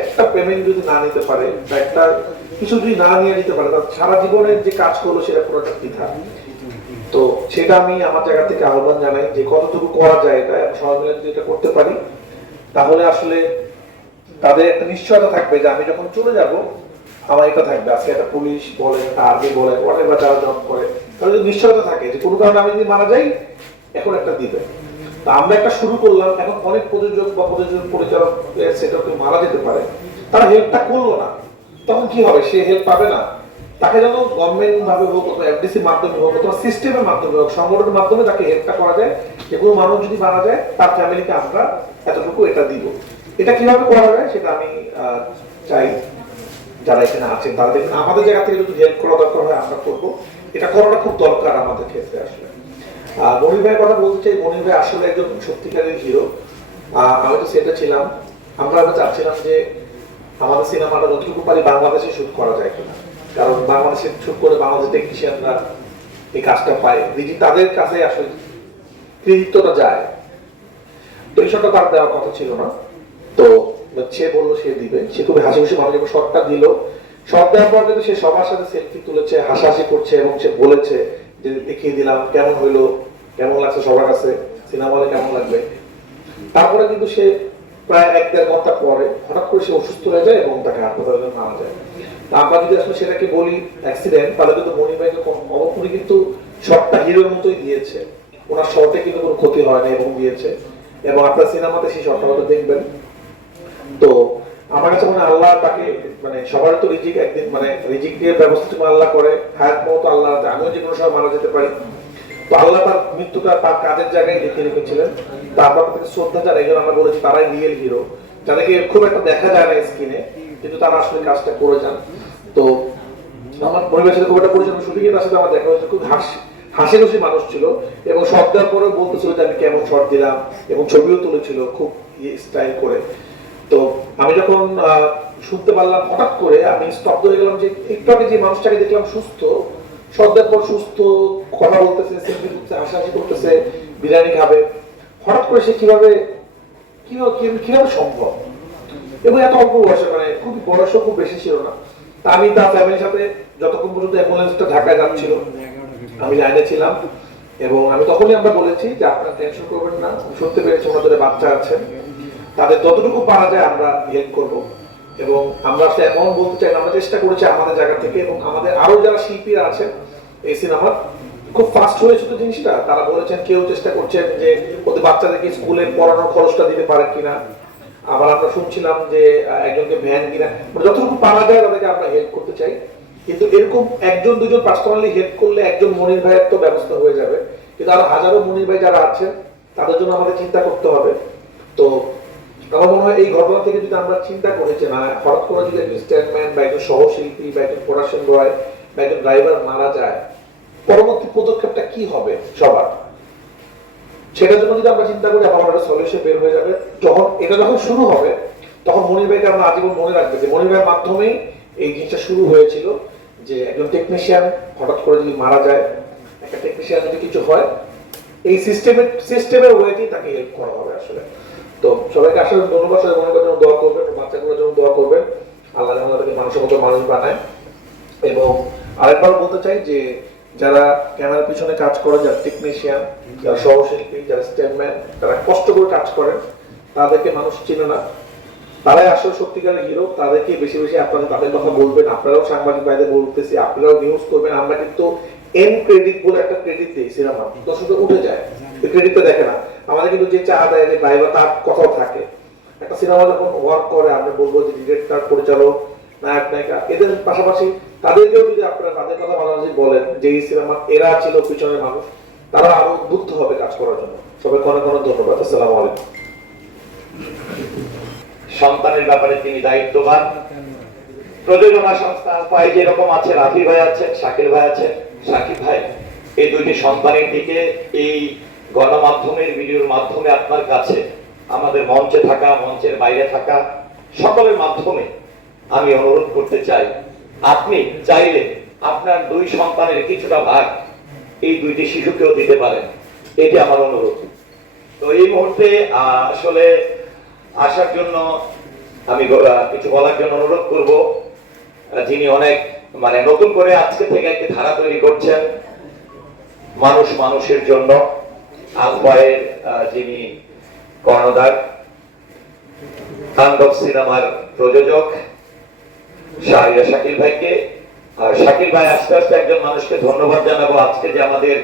একটা পেমেন্ট যদি না নিতে পারে বা একটা কিছু যদি না নিয়ে নিতে পারে তার সারা জীবনের যে কাজ করলো সেটা পুরোটা বৃথা। তো সেটা আমি আমার জায়গা থেকে আহ্বান জানাই যে কতটুকু করা যায় এটা সবাই মিলে যদি এটা করতে পারি তাহলে আসলে তাদের একটা নিশ্চয়তা থাকবে যে আমি যখন চলে যাব আমার এটা থাকবে। আজকে একটা পুলিশ বলে আর্মি বলে অনেক বা যারা জব করে তাহলে যদি নিশ্চয়তা থাকে যে কোনো কারণে আমি যদি মারা যাই এখন একটা দিবে। তা আমরা একটা শুরু করলাম, এখন অনেক প্রযোজক বা প্রযোজক পরিচালক সেটা মারা যেতে পারে, তারা হেল্পটা করলো না, তখন কি হবে? সে হেল্প পাবে না। তাকে যেন গভর্নমেন্ট ভাবে হোক অথবা এফডিসির মাধ্যমে হোক অথবা সিস্টেমের মাধ্যমে হোক সংগঠনের মাধ্যমে তাকে হেল্পটা করা যায় যে কোনো মানুষ যদি মারা যায় তার ফ্যামিলিকে আমরা এতটুকু এটা দিব। এটা কিভাবে করা যায় সেটা আমি চাই যারা এখানে আছেন তারা দেখুন আমাদের জায়গা থেকে যদি হেল্প করা দরকার হয় আমরা করবো। এটা করাটা খুব দরকার আমাদের ক্ষেত্রে আসলে। মনির ভাইয়ের কথা বলতে চাই, মনির ভাই আসলে একজন সত্যিকারের হিরো। আমি তো সেটা ছিলাম। আমরা চাচ্ছিলাম যে আমাদের সিনেমাটা যতটুকু পারি বাংলাদেশে শুট করা যায় কিনা, কারণ বাংলাদেশে শুট করে বাংলাদেশ টেকনিশিয়ানরা এই কাজটা পায়, তাদের কাছে আসলে কৃতিত্বটা যায়। তো এই শটটা তার দেওয়ার কথা ছিল না, তো সে বললো সে দিবে। সে খুবই হাসি খুশি মানুষ যখন শটটা দিল, শট দেওয়ার পর কিন্তু সে সবার সাথে সেলফি তুলেছে, হাসাহাসি করছে এবং সে বলেছে যে দেখিয়ে দিলাম কেমন হইলো, কেমন লাগছে সবার কাছে, সিনেমা হলে কেমন লাগবে। তারপরে কিন্তু সে প্রায় 1-1.5 ঘন্টা পরে হঠাৎ করে সে অসুস্থ হয়ে যায় এবং তাকে হাসপাতালে মারা যায়। আমরা যদি আসলে সেটাকে বলি অ্যাক্সিডেন্ট, তাহলে কিন্তু মনির ভাইকে পুরোপুরি কিন্তু শটটা হিরোর মতোই দিয়েছে। ওনার শটে কিন্তু কোনো ক্ষতি হয় না এবং দিয়েছে, এবং আপনার সিনেমাতে সেই শটটা হয়তো দেখবেন। তো আমার কাছে মনে হয় আল্লাহ তাকে মানে সবার তো রিজিক একদিন মানে রিজিকের ব্যবস্থা তুমি আল্লাহ করে, হায়াত মত আল্লাহ, আমিও যে কোনো সময় মারা যেতে পারি। তো আল্লাহ তার মৃত্যুটা তার কাজের জায়গায় লিখে রেখেছিলেন। তা আমরা তাকে শ্রদ্ধা জানাই, এই জন্য আমরা বলেছি তারাই রিয়েল হিরো, যাদেরকে খুব একটা দেখা যায় না স্ক্রিনে কিন্তু তারা আসলে কাজটা করে যান। তো আমার পরিবারের সাথে খুব একটা পরিচয় শুধু তার সাথে আমার দেখা হয়েছে, খুব হাসি খুশি মানুষ ছিল এবং শট দেওয়ার পরেও বলতেছিল যে আমি কেমন শট দিলাম এবং ছবিও তুলেছিল খুব স্টাইল করে। তো আমি যখন শুনতে পারলাম হঠাৎ করে আমি স্তব্ধ হয়ে গেলাম যে একটু আগে যে মানুষটাকে দেখলাম সুস্থ, শব্দের পর সুস্থ, কথা বলতেছে, সেলফি তুলছে, হাসাহাসি করতেছে, বিরিয়ানি খাবে, হঠাৎ করে সে কিভাবে কিভাবে সম্ভব? এবং এত অল্প বয়সে, মানে খুব বয়সও খুব বেশি ছিল না। তা আমি তার ফ্যামিলির সাথে যতক্ষণ পর্যন্ত অ্যাম্বুলেন্সটা ঢাকায় যাচ্ছিল আমি লাইনে ছিলাম, এবং আমি তখনই আমরা বলেছি যে আপনারা টেনশন করবেন না, শুনতে পেরেছি ওনাদের বাচ্চা আছেন, তাদের যতটুকু পারা যায় আমরা হেল্প করব। এবং আমরা আসলে এমন বলতে চাই, আমরা চেষ্টা করেছি আমাদের জায়গা থেকে, এবং আমাদের আরো যারা শিল্পীরা আছেন এই সিনেমার খুব ফাস্ট হয়েছিল জিনিসটা, তারা বলেছেন কেউ চেষ্টা করছেন যে ওদের বাচ্চাদেরকে স্কুলে পড়ানোর খরচটা দিতে পারেন কিনা। আবার আমরা শুনছিলাম যে একজনকে ভ্যান কিনা, যতটুকু পারা যায় তাদেরকে আমরা হেল্প করতে চাই। কিন্তু এরকম একজন দুজন পার্সোনালি হেল্প করলে একজন মনির ভাইয়ের তো ব্যবস্থা হয়ে যাবে, কিন্তু আরো হাজারো মনির ভাই যারা আছেন তাদের জন্য আমাদের চিন্তা করতে হবে। তো আমার মনে হয় এই ঘটনা থেকে যদি আমরা চিন্তা করেছি না, হঠাৎ করে যদি একজন স্ট্যান্ডম্যান বা একজন সহশিল্পী বা একজন প্রোডাকশন বয় বা একজন ড্রাইভার মারা যায়, পরবর্তী পদক্ষেপটা কি হবে সবার, সেটার জন্য যদি আমরা চিন্তা করি আমার একটা সলিউশন বের হয়ে যাবে। যখন শুরু হবে তখন মনির ভাইকে আমরা আজীবন মনে রাখবে যে মনির ভাইয়ের মাধ্যমেই এই জিনিসটা শুরু হয়েছিল, যে একজন টেকনিশিয়ান হঠাৎ করে যদি মারা যায়, একটা টেকনিশিয়ান যদি কিছু হয়, এই সিস্টেমের ওয়েতেই তাকে হেল্প করা হবে আসলে। তো সবাইকে আসলে ধন্যবাদ, সবাই মনে করার জন্য দোয়া করবেন, বাচ্চাগুলোর জন্য দোয়া করবেন, আল্লাহ যেন তাদেরকে মানুষের মতো মানুষ বানায়। এবং আরেকবার বলতে চাই যে যারা ক্যামেরার পিছনে কাজ করেন, যারা টেকনিশিয়ান, যারা সহশিল্পী, যারা স্ট্যান্ডম্যান, তারা কষ্ট করে কাজ করেন, তাদেরকে মানুষ চিনে না, তারাই আসলে সত্যিকারের হিরো। তাদেরকে বেশি বেশি আপনারা তাদের কথা বলবেন, আপনারাও সাংবাদিক ভাইদের বলতেছি, আপনারাও নিউজ করবেন। আমরা কিন্তু এন ক্রেডিট বলে একটা ক্রেডিট দিই সিনেমা, দর্শকদের উঠে যায়, ওই ক্রেডিটটা দেখে না। আমাদের কিন্তু যে চা দেয় যে ড্রাইভার তার কথাও থাকে। একটা সিনেমা যখন ওয়ার্ক করে আমরা বলবো যে ডিরেক্টর, পরিচালক, নায়ক নায়িকা, এদের পাশাপাশি তাদেরকেও যদি আপনারা তাদের কথা মাঝামাঝি বলেন যে এই সিনেমা এরা ছিল পিছনের মানুষ, তারা আরো উদ্বুদ্ধ হবে কাজ করার জন্য। সবাইকে অনেক অনেক ধন্যবাদ। আসসালামু আলাইকুম। সন্তানের ব্যাপারে তিনি দায়িত্ববান। প্রযোজনা সংস্থা ভাই যেরকম আছে, রাফি ভাই আছেন, শাকির ভাই আছেন, শাকিব ভাই, এই দুইটি সন্তানের দিকে এই গণমাধ্যমের ভিডিওর মাধ্যমে আপনার কাছে, আমাদের মঞ্চে থাকা, মঞ্চের বাইরে থাকা সকলের মাধ্যমে আমি অনুরোধ করতে চাই, আপনি চাইলে আপনার দুই সন্তানের কিছুটা ভাগ এই দুইটি শিশুকেও দিতে পারেন, এটি আমার অনুরোধ। তো এই মুহূর্তে আসলে আসার জন্য আমি কিছু বলার জন্য অনুরোধ করব, যিনি অনেক মানে নতুন করে আজকে থেকে একটি ধারা তৈরি করছেন মানুষ মানুষের জন্য, আলফায়ের যিনি কর্ণধার, তাণ্ডব সিনেমার প্রযোজক শাকিল ভাইকে। আর শাকিল ভাই আস্তে আস্তে একজন মানুষকে ধন্যবাদ জানাবো আজকে যে আমাদের